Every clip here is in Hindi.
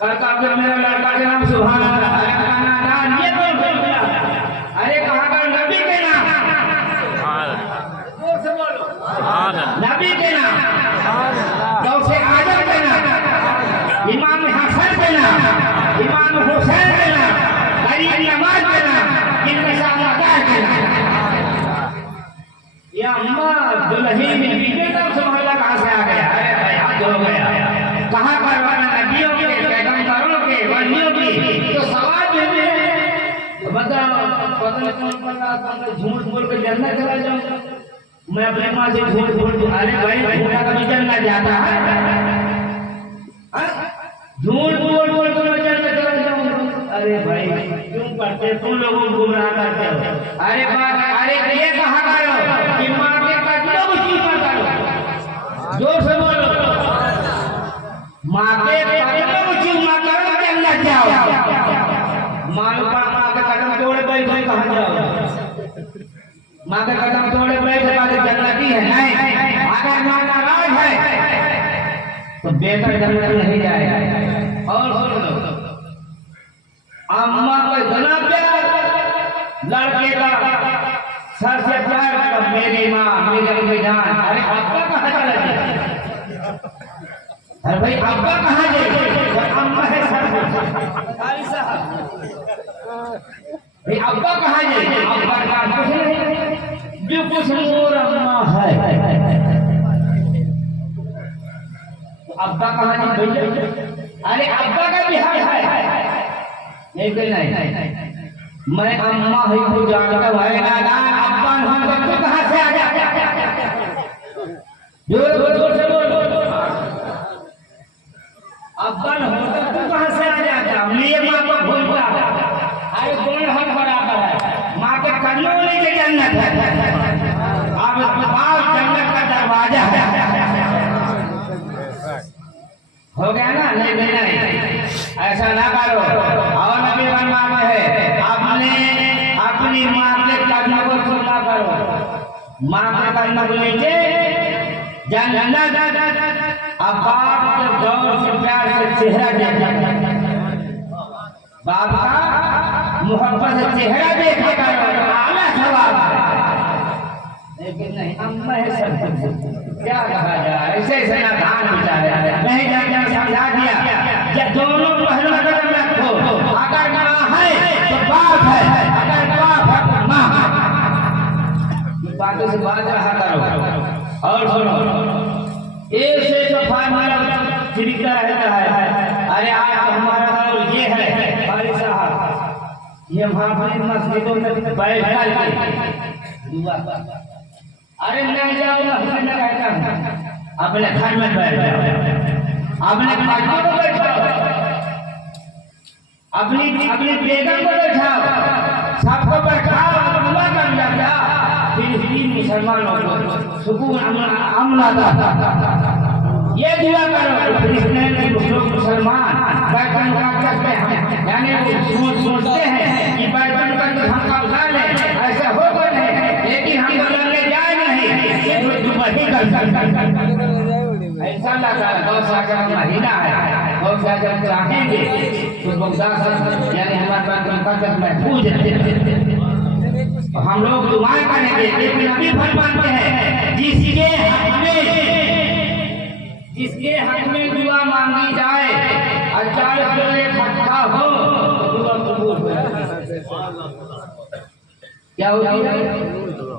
कहता कि मेरा लड़का के नाम सुभान अल्लाह। अरे कहाँ ये कौन बोला? अरे कहाँ का नबी के नाम, जोर से बोलो, नबी के नाम, गौसे आजम के नाम, इमाम हसन के नाम, इमाम हुसैन के नाम, गरीब नवाज के नाम, इनके साथ के नाम। या अम्मा दुल्ही बीबी का सुभान कहाँ से आ गया? अरे भाई हाथ हो गया, कहाँ करवाना नबियों के, पैगंबरों के, वलियों की, तो सवाल भी बताओ। पता नहीं कौन कर रहा था, झूठ बोल के जन्नत चला जाऊं मैं अपने माँ से, झूठ बोल। अरे भाई झूठा कभी जन्नत जाता है? झूठ बोल बोल के मैं जन्नत चला जाऊं? अरे भाई क्यों करते, तुम लोगों को गुमराह करते हो। अरे बात, अरे ये कहा करो कि माँ के कदमों को चूमा करो, जोर से बोलो, माँ के कदमों को चूमा करो, जन्नत जाओ। माँ के कदम तोड़े बैठ गए, कहाँ जाओ? माँ के कदम तोड़े बैठ गए, जन्नती है नहीं। अगर माँ नाराज है तो बेटा जन्नत नहीं जाएगा। और सुन लो, अम्मा को इतना प्यार, लड़के का सर से प्यार, मेरी माँ, मेरी जान। अरे अब्बा कहाँ चला गया? अरे भाई अब्बा कहाँ गए? अम्मा है सर साहब, भाई अब्बा कहाँ गए? अब्बा का कुछ नहीं, जो कुछ और अम्मा है। अब्बा कहाँ गए भैया? अरे अब्बा का बिहार है लेकिन नहीं, मैं अम्मा ही को जानता हूँ। दादा अब्बा हम तो कहाँ से आ गया? जोर जोर से बोल, अब्बा न होता तो कहाँ से आ जाता? मेरी माँ को भूलता। अरे कौन हम बराबर है? माँ के कदमों में के जन्नत है। अब बाप जन्नत का दरवाजा है, हो गया ना? नहीं नहीं, ऐसा ना करो। और नबी बनवा में है, आपने अपनी माँ के कदमों को चूमा करो। माँ के कदमों को नीचे जन्नत। अब बाप के गौर से प्यार से चेहरा देखा, बाप का मोहब्बत से चेहरा देखा आला सवाब। लेकिन नहीं, अम्मा है सब क्या कहा जाए? ऐसे ऐसे ना धान बिचारे नहीं जाकर समझा दिया। जब दोनों पहलू कदम रखो, अगर माँ है तो बाप है, अगर बाप है तो माँ। बातों से बात रहा करो। और सुनो, ऐसे तो फार्मूला तरीका रहता है। अरे आज हमारा ये है भाई साहब, ये हमारे मस्जिदों में बैठ कर दुआ, अरे नहीं जाओ मस्जिद में रहता हूँ, अपने घर में बैठ जाओ, अपने खाटों को बैठाओ, अपनी बेगम को बैठाओ, सबको बैठाओ, दुआ कर जाता। फिर मुसलमानों को सुकून अमन आता। ये दुआ करो, लोग मुसलमान बैठन कर सकते हैं, यानी सोचते हैं कि बैठन कर हम का उठा ले, ऐसा होगा नहीं। लेकिन हम लड़ने जाए नहीं, वही कर सकते। ऐसा लगा बहुत सारा महीना है, बहुत सारा चाहेंगे तो यानी हमारे पास महफूज है। हम लोग दुआएं करेंगे, लेकिन अभी फरमाते हैं जिसके हक में दुआ मांगी जाए, 40 लोग इकट्ठा हो तो दुआ कबूल हो जाती है। क्या होती है?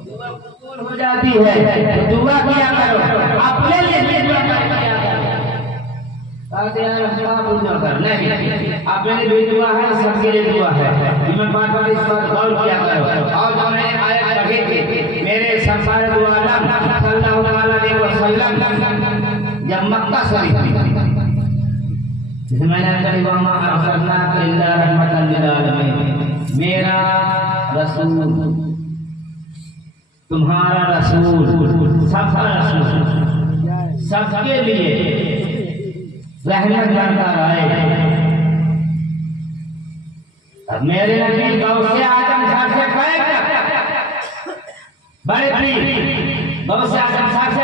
दुआ कबूल हो जाती है। तो दुआ किया करो, अपने लिए दुआ किया करो। अपने लिए भी दुआ है, सबके लिए दुआ है। इस पर गौर किया करो। और जो मैंने आयत पढ़ी थी, मेरे सरकार दो आलम सल्लल्लाहु अलैहि वसल्लम जब मक्का शरीफ जिसमें मैंने मेरा रसूल, तुम्हारा रसूल, सबका रसूल, सबके लिए रहमत करता रहे। अब मेरे नबी गौसे आजम साहब से बड़े प्रिय गौसे आजम साहब से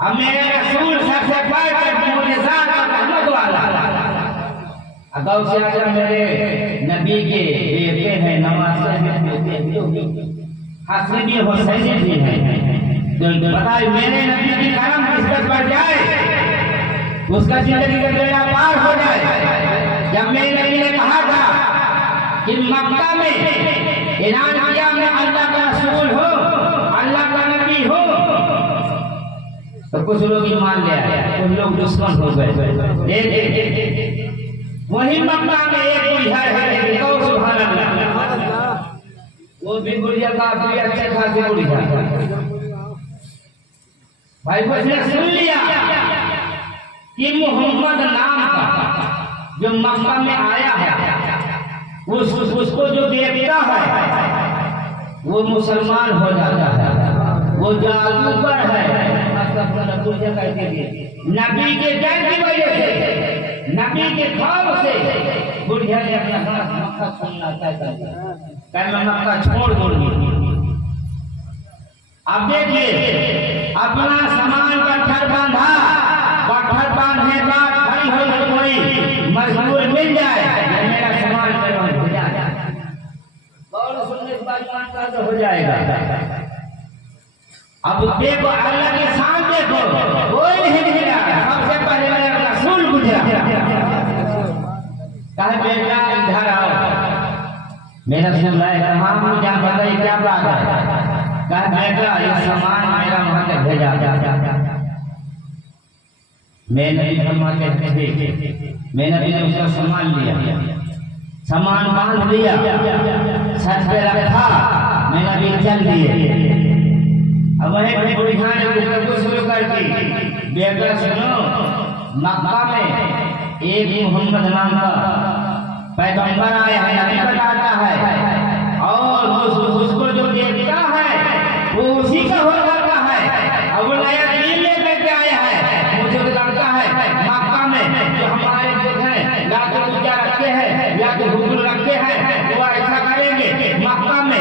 अब मेरे रसूल सबसे बड़ा मुआजिज़ात और रहमत वाला अगौ से अगर मेरे नबी के बेटे हैं नवासे हैं पोते भी हसन भी हुसैन भी हैं तो बताइए मेरे नबी की करम किसके पर जाए उसका जिंदगी का बेड़ा पार हो जाए। जब मेरे नबी ने कहा था कि मक्का में ऐलान किया मैं अल्लाह का रसूल हूँ अल्लाह का नबी हूँ तो कुछ लोग ईमान ले आए कुछ लोग दुश्मन हो गए। वही मक्का में एक गुड़िया है तो सुभान अल्लाह वो भी गुड़िया काफी अच्छे खासी गुड़िया भाई कुछ ने सुन लिया कि मोहम्मद नाम का जो मक्का में आया है उसको जो देखता है वो मुसलमान हो जाता है वो जादूगर है नबी के डर की वजह से नबी के खौफ से बुढ़िया ने अपना मक्का छोड़ना चाहता है मैं मक्का छोड़ दूंगी। अब देखिए अपना सामान पत्थर बांधा पत्थर बांधने बाद खड़ी हो कोई मजदूर मिल जाए मेरा सामान हो जाए और सुनने के बाद मान हो जाएगा। अब देखो अल्लाह के सामने देखो कोई नहीं मिला सबसे पहले मेरा रसूल गुजरा कहा बेटा इधर आओ मेरा सुन रहा है हम क्या बताइए क्या बात है कहा बेटा ये सामान मेरा वहां से भेजा मैंने भी फरमाते थे मैंने भी उसका सामान लिया सामान बांध लिया सर पे रखा मैंने भी चल दिए। अब वही बुढ़िया ने गुफ्तगू शुरू कर दी बेटा सुनो मक्का में एक मोहम्मद नाम का पैगंबर आया है नबी बताता है और उसको जो देखता है वो उसी का हो जाता है और वो नया दीन लेकर के आया है। मुझे लगता है मक्का में जो हमारे लोग हैं या तो पूजा रखे हैं या तो हुजूर रखे हैं वो ऐसा करेंगे मक्का में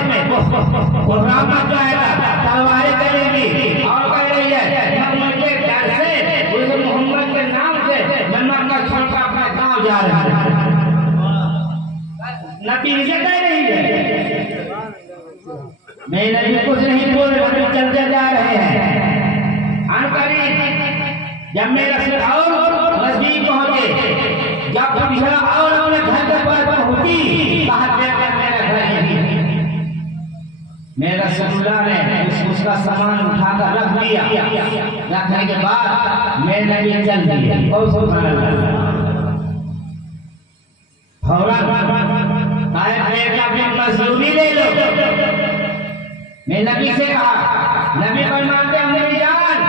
वो राम जाएगा तलवारें करेंगी और कह रही है मोहम्मद के डर से उस मोहम्मद के नाम से मैं मक्का छोड़कर अपना गांव जा रहा हूं नतीजे कह रही है मैं नबी कुछ नहीं बोल रहे चलते जा रहे हैं अनकरी जब मेरा सिर और नजदीक पहुंचे जब पिछला और अपने घर के पास होती कहा मेरा घर यही मेरा ससुरा ने उसका सामान उठाकर रख दिया रखने के बाद मैंने भी चल दिया बहुत सुभान अल्लाह मजदूरी ले लो। मैं नबी से कहा नबी फरमाते हैं मेरी जान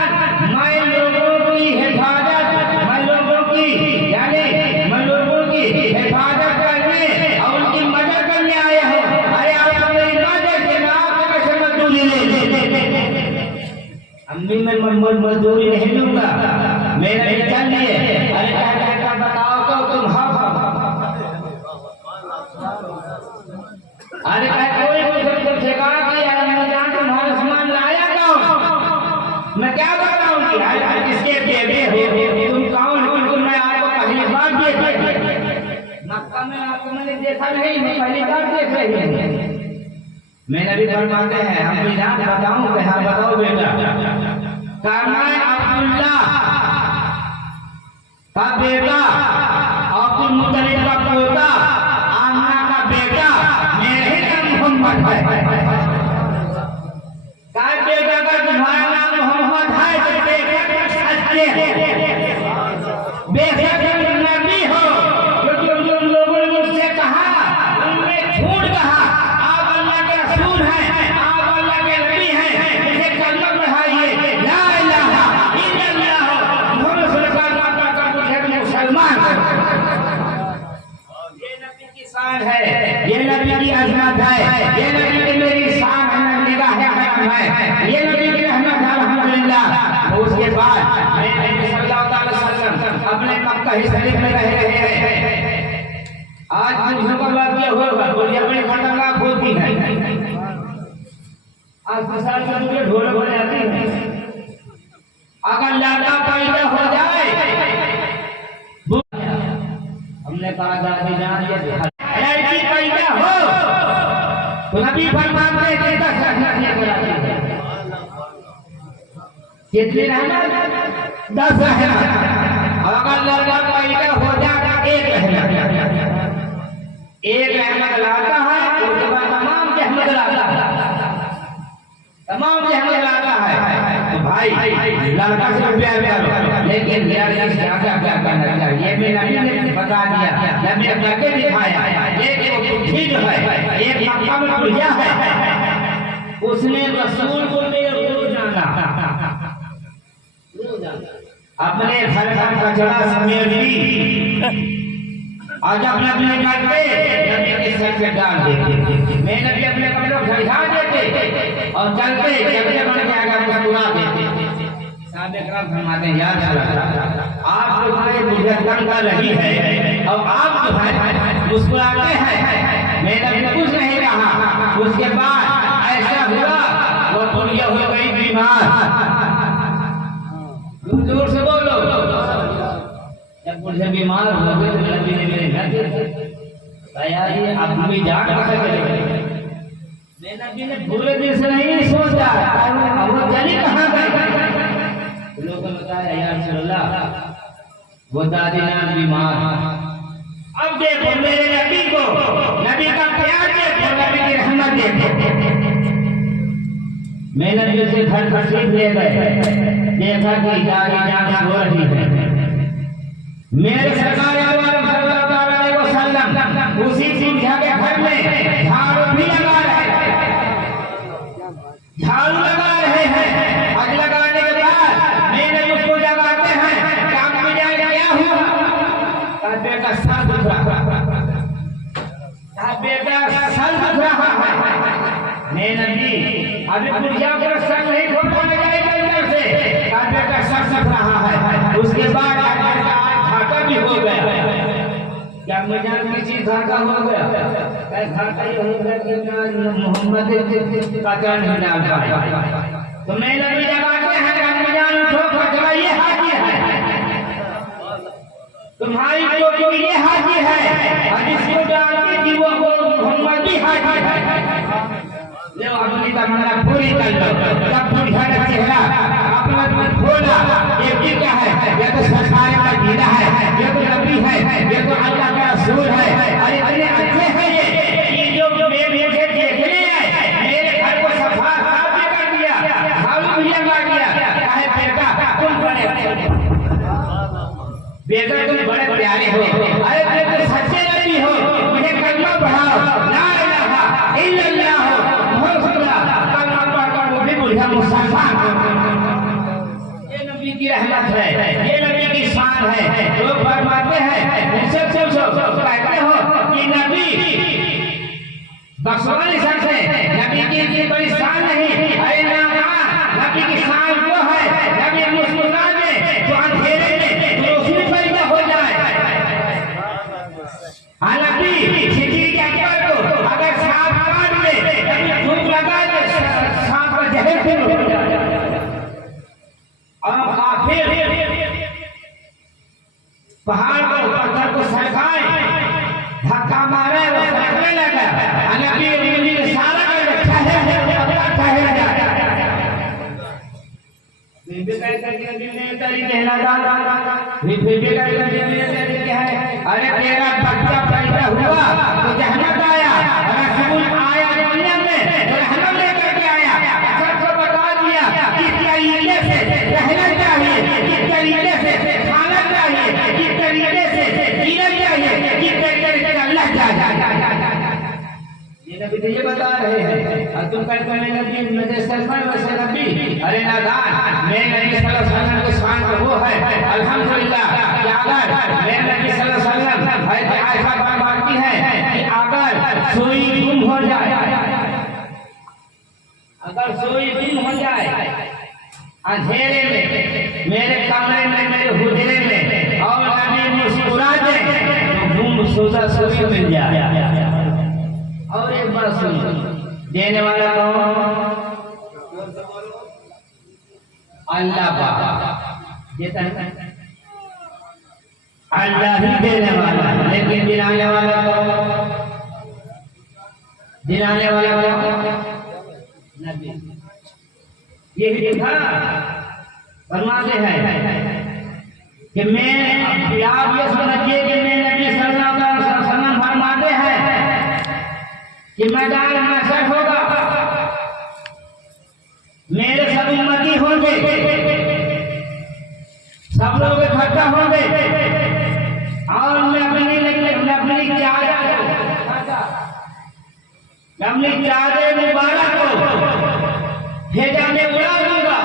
मैं लोगों की हिफाजत मैं लोगों की यानी मैं लोगों की हिफाजत करने और उनकी मदद करने आया हूँ। अरे आप मेरी मदद के नाम कैसे मजदूरी ले अम्मी मैं मजदूरी नहीं लूंगा मेरे लिए चल लिए। अरे बताओ तो तुम अरे कोई तुमसे कहा कि यार मैं जान तुम्हारा सामान लाया कौन मैं क्या बताऊंगी किसके बेटे हो तुम कौन हो तुम मैं आपको पहली बार देख मक्का में आपको मैंने देखा नहीं मैं पहली बार देख रही हूँ। मैंने भी फरमाते हैं हम भी जान बताऊं कि हाँ बताओ बेटा करना अब्दुल्ला का बेटा अब्दुल मुत्तलिब का पोता आमना का बेटा मोहम्मद है काय बेटा का तुम्हारा नाम मोहम्मद है तो बेटा सच्चे बेशक नबी हो जो लोगों ने मुझसे कहा उनने झूठ कहा आप अल्लाह के रसूल हैं आप अल्लाह के नबी हैं इसे कलमा पढ़ाइए ला इलाहा इल्लल्लाह मुहम्मद सल्लल्लाहु अलैहि वसल्लम मुसलमान ये नबी की शान है ये नबी की अजमत है ये नबी की मेरी शान है निगाह है ये नबी की रहमत है अल्हम्दुलिल्लाह। उसके बाद मैं नबी सल्लल्लाहु अलैहि वसल्लम अपने मक्का शरीफ में रह रहे हैं। आज मुझे को वाकया होगा बोलिए अपनी खतरनाक होती है आज मिसाल के लिए ढोल बजाती है अगर लड़का पैदा हो जाए, हमने कहा दादी जान ये लड़की पैदा हो तो नबी फरमाते हैं कि 10 रहमत कराती है। कितनी रहमत? 10 रहमत। और अगर लड़का पैदा हो जाए 1 रहमत, 1 रहमत लाता है, उसके बाद तमाम रहमत लाता है, तमाम रहमत लाता है। तो भाई लड़का से प्यार करो, लेकिन लड़की से ज्यादा प्यार करना चाहिए। ये नबी ने बता दिया, नबी ने करके दिखाया। एक ठीक है, एक मक्का में पूजा है, उसने रसूल को मेरे रोज जाना, अपने घर का कचरा समेटी और जब नबी करते नबी के सर पे डाल देते। मैं नबी अपने कपड़ों को झा देते और चलते चलते बन के आगे मुस्कुरा देते। साहब इकराम फरमाते हैं, यार आप जो है मुझे तंग कर रही है और आप जो है मुस्कुराते हैं। मैं नबी कुछ नहीं कहा। उसके बाद ऐसा हुआ वो दुनिया हो गई बीमार। जोर से बोलो। जब मुझे बीमार हो गए तो नबी ने मेरे घर कहा ये आप हमें जान कैसे करेंगे। मैं नबी ने पूरे दिल से नहीं सोचा अब वो चली कहाँ गई। लोगों ने बताया या रसूलल्लाह वो दादी नाम बीमार। अब देखो मेरे नबी को, नबी का प्यार देखो, नबी की रहमत देखो। मैं नबी से घर तशरीफ ले गए, देखा कि दादी जान सो रही है। मेरे सरकार सल्लल्लाहु अलैहि वसल्लम उसी सिंधिया के घर में झाड़ू भी लगा रहे हैं, झाड़ू लगा रहे हैं। आज लगाने के बाद मैंने उसको जगाते हैं, काम में जाए क्या हुआ? कहा बेटा सर दुख रहा, कहा बेटा सर दुख रहा है। मैं नबी अभी बुढ़िया को सर नहीं खोलना जाएगा इधर से, कहा बेटा सर दुख रहा है। उसके बाद भी हो गया। क्या मजाक की चीज घाटा हो गया? घाटा ये हो गया कि मोहम्मद का जान नहीं डाल पाए। तो मैं नबी लगाते हैं रमजान उठो फतवा ये हाजी है, तुम्हारी टोपी ये हाजी है, और जिसको डालती थी वो मोहम्मद भी हाजी है। लो अपनी तमन्ना पूरी कर लो। जब बुढ़िया का चेहरा अपना मन खोला, ये भी क्या है? ये तो सरकार का दीदा है, ये तो नबी है, ये तो अल्लाह का रसूल है। अरे इतने अच्छे हैं ये जो मुझे देखने आए, मेरे घर को सफा साफ भी कर दिया, झाड़ू भी लगा दिया। कहे बेटा तुम बड़े बेटा तुम बड़े प्यारे हो, अरे तुम सच्चे नबी हो, मुझे कलमा पढ़ाओ, ला इलाहा इल्लल्लाह मुसलमान। ये नबी की रहमत है, ये नबी की शान है। लोग फरमाते हैं कहते हो कि नबी बख्शवाली शख्स है, नबी की बड़ी शान नहीं। अरे ना, नबी की शान वो है नबी मुस्कुरा दे तो अंधेरे में रोशनी पैदा हो जाए। हालांकि सिटी के अंदर को अगर सांप काट ले, धूप लगा दे, सांप का जहर फिर हो जाए। और काफिर पहाड़ को पत्थर को सरकाए, धक्का मारे, वो सरकने लगा। हालांकि उंगली ने सारा कर रखा है, पत्थर ठहर जाता है। फिर भी कहता कि नबी ने तेरी कहना फिर भी कहता कि नबी ने तेरी क्या है? अरे तेरा बच्चा पैदा हुआ तो जहन्नत आया, रसूल आया दुनिया में तो रहमत लेकर के आया। सबको बता दिया किस तरीके से रहना चाहिए, किस तरीके से खाना चाहिए, किस तरीके से जीना चाहिए, किस तरीके से अल्लाह चाहिए। ये नबी तो ये बता रहे हैं। और तुम कहते हैं नबी मेरे सरकार वैसे नबी। अरे नादान, मैं नबी सल्लल्लाहु अलैहि वसल्लम के शान का वो है अल्हम्दुलिल्लाह कि अगर मैं नबी सल्लल्लाहु अलैहि वसल्लम है आयशा फरमाती है कि अगर सुई गुम हो जाए, अगर सुई गुम हो जाए अंधेरे में मेरे कमरे में, मेरे हुजरे में, और नबी मुस्कुरा दे तो गुम शुदा सुई मिल जाए। और एक बात सुनो, देने वाला कौन? अल्लाह पाक देता है, अल्लाह ही देने वाला है, लेकिन दिलाने वाला नबी। ये लिखा फरमाते हैं कि मैं, आप ये समझिए कि मैं नबी सल्लल्लाहु अलैहि वसल्लम फरमाते हैं कि मैदान महशर होगा, मेरे सब उम्मती होंगे, सब लोग इकट्ठा होंगे और मैं अपनी चादर मुबारक को भेजा में उड़ा दूंगा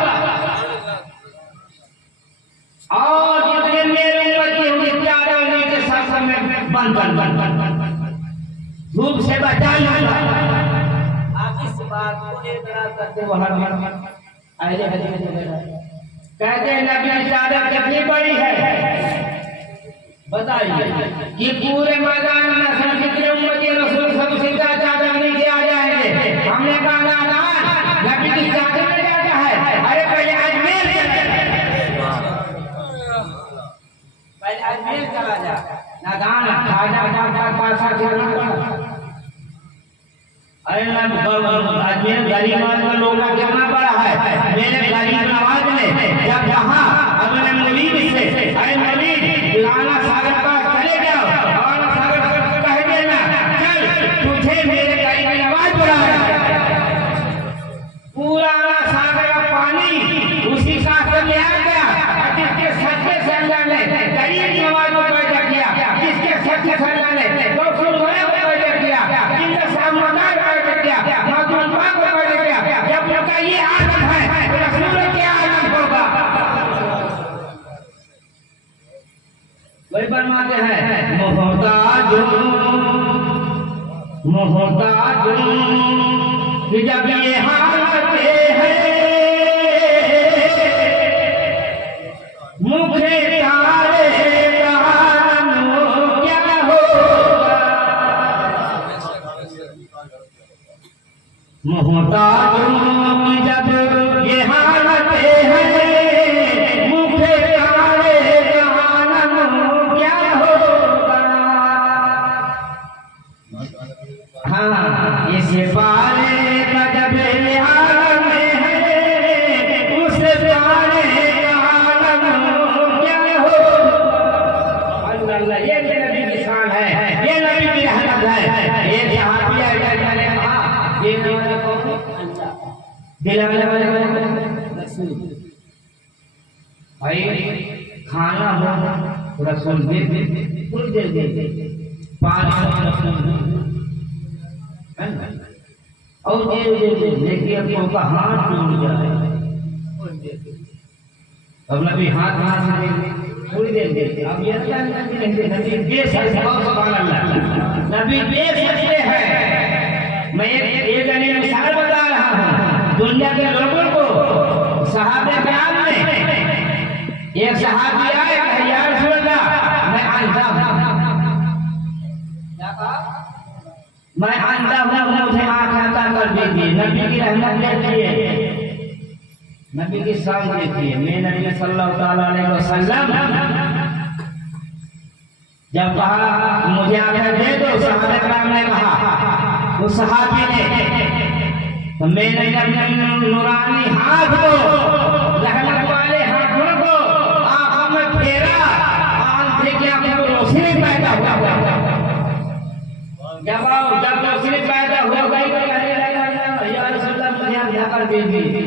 और जितने मेरे उम्मती होंगे चादर नीचे सब में बंद धूप से बचा लूंगा। आप इस बात को इतना करते हो हर कहते हैं नबी चादर कितनी बड़ी है बताइए कि पूरे मैदान में जितने उम्मती रसूल सब सीधा चादर नीचे आ जाएंगे। हमने कहा ना नबी की चादर में जाता है, अरे पहले अजमेर चला जा ना गाना खाजा पासा चलना पड़ा। अरे ना अजमेर गरीब का लोग कितना बड़ा है, मेरे गरीब नवाज ने जब यहाँ अपने मुरीद से अरे मुरीद लाना सागर पास चले जाओ और सागर कह देना चल तुझे मेरे गरीब नवाज पड़ा है, पूरा सागर का पानी उसी साथ ले आ गया। जिसके सच्चे संज्ञा ने गरीब नवाज को पैदा किया, जिसके सच्चे संज्ञा ने दो सुरगुना को पैदा किया, जिनका सामना पैदा किया, मजलूम को पैदा किया। जब उनका ये आदम है तो रसूल क्या आदम होगा। वही फरमाते हैं मोहताज कि जब ये हालत है मुझे तारे क्या होगा। मोहताज कि जब ये हालत है मुझे तारे क्या होगा। हाँ इसे पारे का जब आलम है उस पारे का आलम क्या होगा। अल्लाह ये नबी की शान है, ये नबी की रहमत है। ये सहाबिया ने कहा ये नबी को दिलाने वाले रसूल भाई खाना हो रसूल दे थोड़ी देर दे 5 रसूल और दे लेकिन उनका हाथ टूट जाए। अब नबी हाथ से थोड़ी देर देते। अब ये नबी दे सकते नबी दे सकते हैं। मैं एक मिसाल बता रहा हूँ दुनिया के लोगों को। सहाबे किराम में एक सहाबी आए या रसूल अल्लाह मैं अंधा हूँ मुझे आँख अता कर दीजिए। नबी की रहमत देखिए, नबी की शान देखिए। मैं नबी सल्लल्लाहु अलैहि वसल्लम जब कहा मुझे आँखें दे दो, सहाबा किराम ने कहा उस सहाबी ने तो मैंने अपने नूरानी हाथ को रहमत वाले हाथों को आँखों में फेरा, आँख से क्या रोशनी पैदा हुआ। जब रोशनी पैदा हो गई तो कहने लगा या रसूल अल्लाह मुझे अंधा कर दीजिए।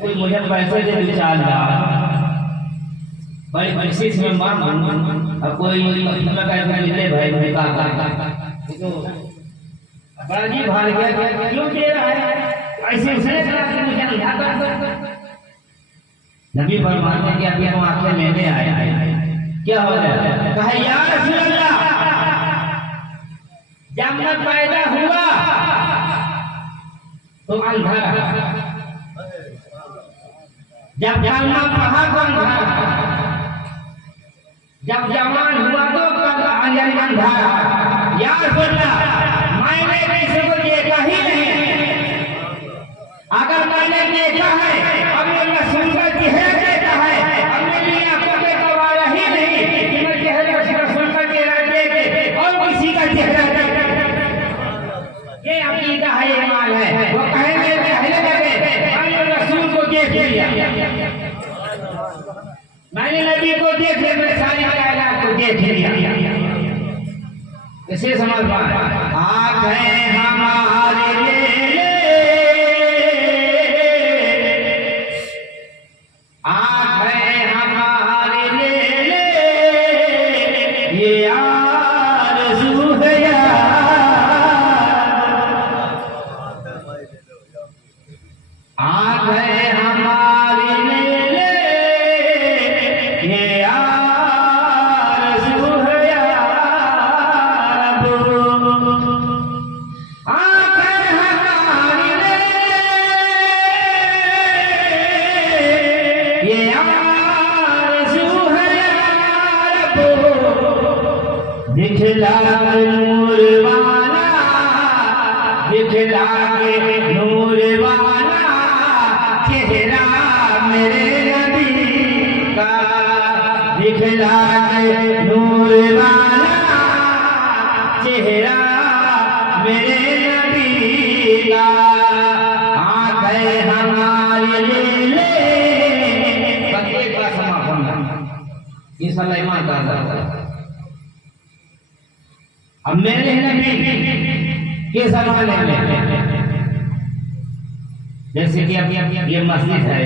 कोई मुझे पैसे दे दो 4 लाख भाई पैसे में मांग और कोई ले भाई बड़ा जी भाग गया क्यों दे रहा है ऐसे उसने कहा कि मुझे अंधा कर दो। नबी फरमाते कि अभी हम आंखें लेने आए क्या हो गया। कहा या रसूल अल्लाह जब मैं पैदा हुआ तो अंधा रहा, जब जन्मा पढ़ा तो अंधा, जब जवान हुआ तो अंधा रहा। या रसूल अल्लाह मैंने किसी को देखा ही नहीं, अगर मैंने देखा है, अपने रसूल का चेहरा देखा है, अपने लिए आंखों पे गवारा ही नहीं कि मैं चेहरे रसूल का चेहरा देखे और किसी का चेहरा देखे। ये अकीदा है, ईमान है। वो कहेंगे पहले लगे मैंने रसूल को देख लिया, मैंने नबी को देख लिया, मैं सारी कायनात को देख लिया। इसे समझ पाए। आँखें हमारे ले ले, आँखें हमारे ले ले, ये आरज़ू है आँखें हमारी ले ले, ये आरज़ू है या रब। आँखें हमारी ले ले, ये आरज़ू है या रब। दिखला नूर वाला, दिखला के नूर वाला चेहरा मेरे नबी का, दिखला के नूर वाला चेहरा मेरे नबी का। आँखें हमारी ले ले, बस एक बार समापन इंशाअल्लाह ईमान का। अब मेरे नबी के ज़माने में जैसे कि अभी ये मस्जिद है,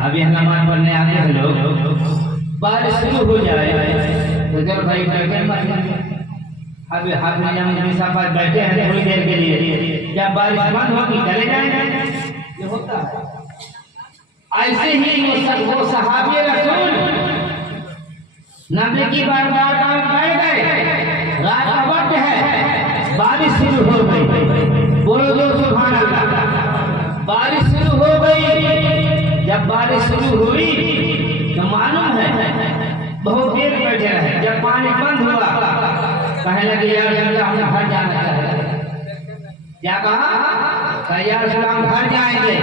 अभी नमाज पढ़ने आते हैं लोग, बारिश शुरू हो जाए तो जब भाई बैठे मस्जिद में, अभी हाथ में जमीसा पर बैठे हैं थोड़ी देर के लिए, जब बारिश बंद होगी चले जाएंगे। ये होता है। ऐसे ही वो सहाबी रसूल नबी की बारगाह में बैठ गए, रात का वक्त है, बारिश शुरू हो गई, बोलो जो सुभान अल्लाह। बारिश शुरू हो गई, जब बारिश शुरू हुई तो मालूम है बहुत देर बैठे रहे। जब पानी बंद हुआ कहने लगे यार हम घर जाना चाहते हैं। क्या कहा? यार हम घर जाएंगे।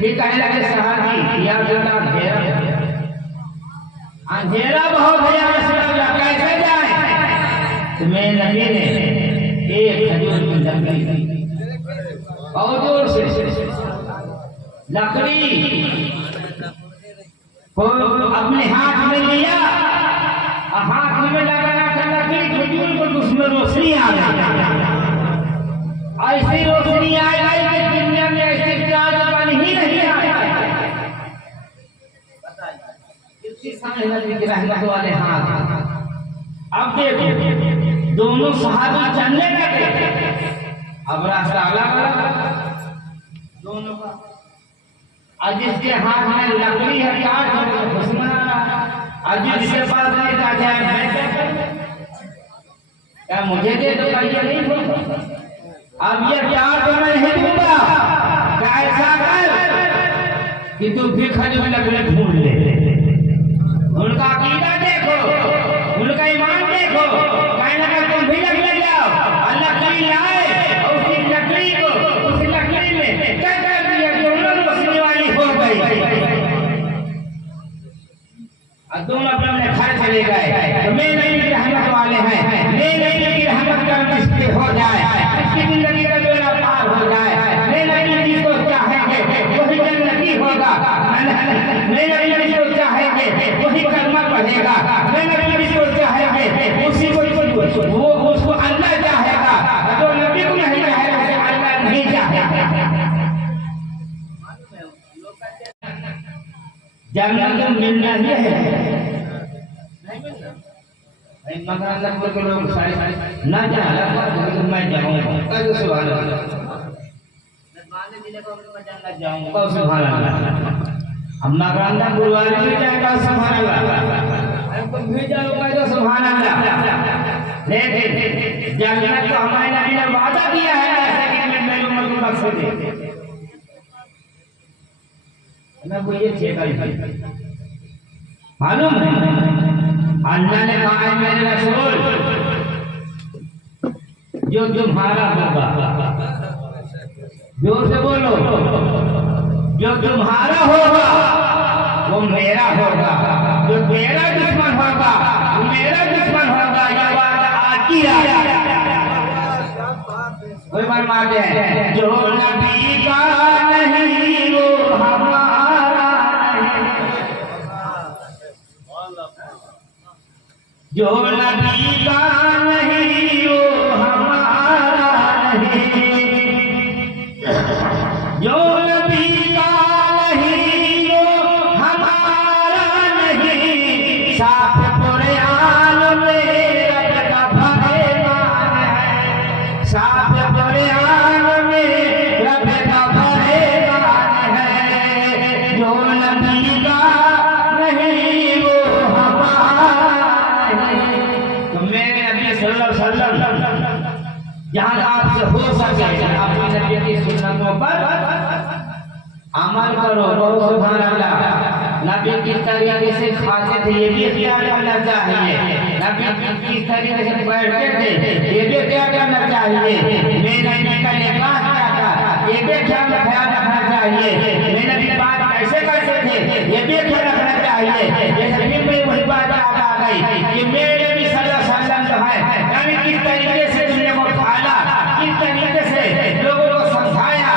फिर कहने लगे सहाबी यार अंधेरा अंधेरा बहुत है, कैसे जाए? तो मेरे नबी ने एक खजूर की लकड़ी बहुत जोर से लकड़ी को अपने हाथ में लिया और हाथ में लगाना था लकड़ी, खजूर को उसमें रोशनी आ गई। ऐसी रोशनी आई कि दुनिया में ऐसे चाँद बन ही नहीं आया। रहमत वाले हाथ। अब देखो दोनों सहाबी चलने लगे, अब रास्ता अलग अलग दोनों का। और जिसके हाथ में लकड़ी है काट खुशबू, और जिसके पास नहीं था क्या मुझे दे दो, ये नहीं होगा। अब ये प्यार तो मैं नहीं दूंगा, ऐसा कर कि तू फिर खजूर लकड़ी ढूंढ ले। उनका अकीदा देखो, उनका ईमान देखो, कहने लगा तुम भी लकड़ी लाओ, और लकड़ी लाए और उसी लकड़ी को उस लकड़ी में कर दिया, दोनों रोशनी वाली हो गई। और दोनों अपने अपने घर चले गए। तो मैं नहीं की रहमत वाले हैं, मैं नहीं की रहमत का किसके हो जाए, इसकी जिंदगी का बेड़ा पार हो जाए। मैं नहीं जिसको चाहेंगे वही जन्नती होगा, मैं नहीं जिसको चाहेंगे वही कलमा पढ़ेगा, मैं नहीं जिसको चाहेंगे उसी को वो उसको अल्लाह चाहेगा, जो नबी को नहीं चाहेगा उसे अल्लाह नहीं चाहेगा। जन्नत मिलना ही है, मगर लगभग के लोग सारे ना जाना तो मैं जाऊंगा, कल सुभान अल्लाह माने जिले को मैं जानना जाऊंगा, सुभान अल्लाह। हम मगरांदा गुरुवार में जाएगा, सुभान अल्लाह। हमको भी जाऊंगा तो सुभान अल्लाह। लेकिन जन्नत तो हमारे नबी ने वादा किया है, ऐसा कि मैं उम्र को बख्श दे ना कोई ये चेक मालूम है। अल्लाह ने कहा है मेरे रसूल जो तुम्हारा होगा, जोर से बोलो, जो तुम्हारा होगा वो मेरा होगा, जो तेरा दुश्मन होगा वो मेरा दुश्मन होगा। यह बात आज की कोई फरमाते हैं जो नबी का नहीं वो हमारा नहीं, जो नबी का नहीं वो हमारा नहीं, जो नबी का नहीं वो हमारा नहीं। साफ कुरान में रब का फरमान है, साफ कुरान में रब का फरमान है। जो नबी का नहीं वो हमारा नहीं। तो मेरे नबी सल्लल्लाहु अलैहि वसल्लम जहाँ आपसे हो सके अपने नबी की सुन्नतों पर अमल करो। बहुत सुभान अल्लाह। नबी किस तरीके से खाते थे ये भी क्या करना चाहिए, नबी किस तरीके से बैठते थे ये भी क्या करना चाहिए, मेरे नबी का लिबास क्या था ये भी ख्याल रखना चाहिए, मेरे नबी बात कैसे करते थे ये भी ख्याल रखना चाहिए। ये सभी में वही बात आ गई कि मेरे नबी सल्लल्लाहु अलैहि वसल्लम जो है यानी किस तरीके से दुनिया को पाला, किस तरीके से लोगों को समझाया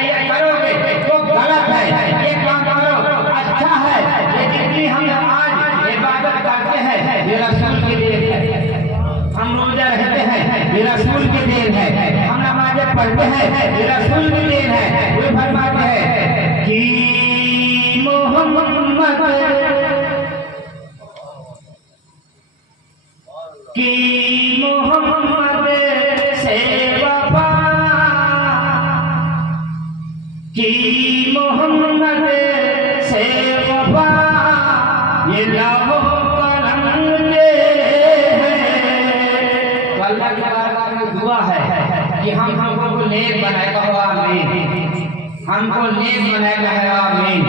ये करोगे तो गलत है, ये काम करो अच्छा है। लेकिन हम आज इबादत करते हैं ये रसूल की देन है, हम रोजा रहते हैं ये रसूल की देन है, हम नमाज़ें पढ़ते हैं ये रसूल की देन है। वो फरमाते हैं कि मोहम्मद से वफा की मोहम्मद से वफा ये लबो कलम के हैं। अल्लाह की बारगाह में दुआ है कि हमको नेक बनाएगा हो आमीन, हमको नेक बनाएगा है आमीन,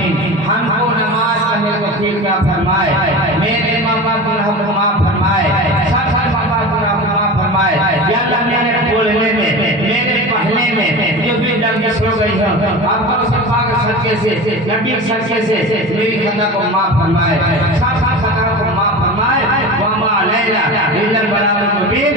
हमको नमाज पढ़ने को ठीक का फरमाए, मेरे माँ बाप को माफ फरमाए, सब माँ बाप को माफ फरमाए। या अल्लाह मेरे बोलने में मेरे पढ़ने में जो भी गलती हो गई हो आपको उस पाक सच्चे से नबी सच्चे से मेरी खता को माफ फरमाए, सब खता को माफ फरमाए। वमा अलैना इल्लल बलागुल मुबीन।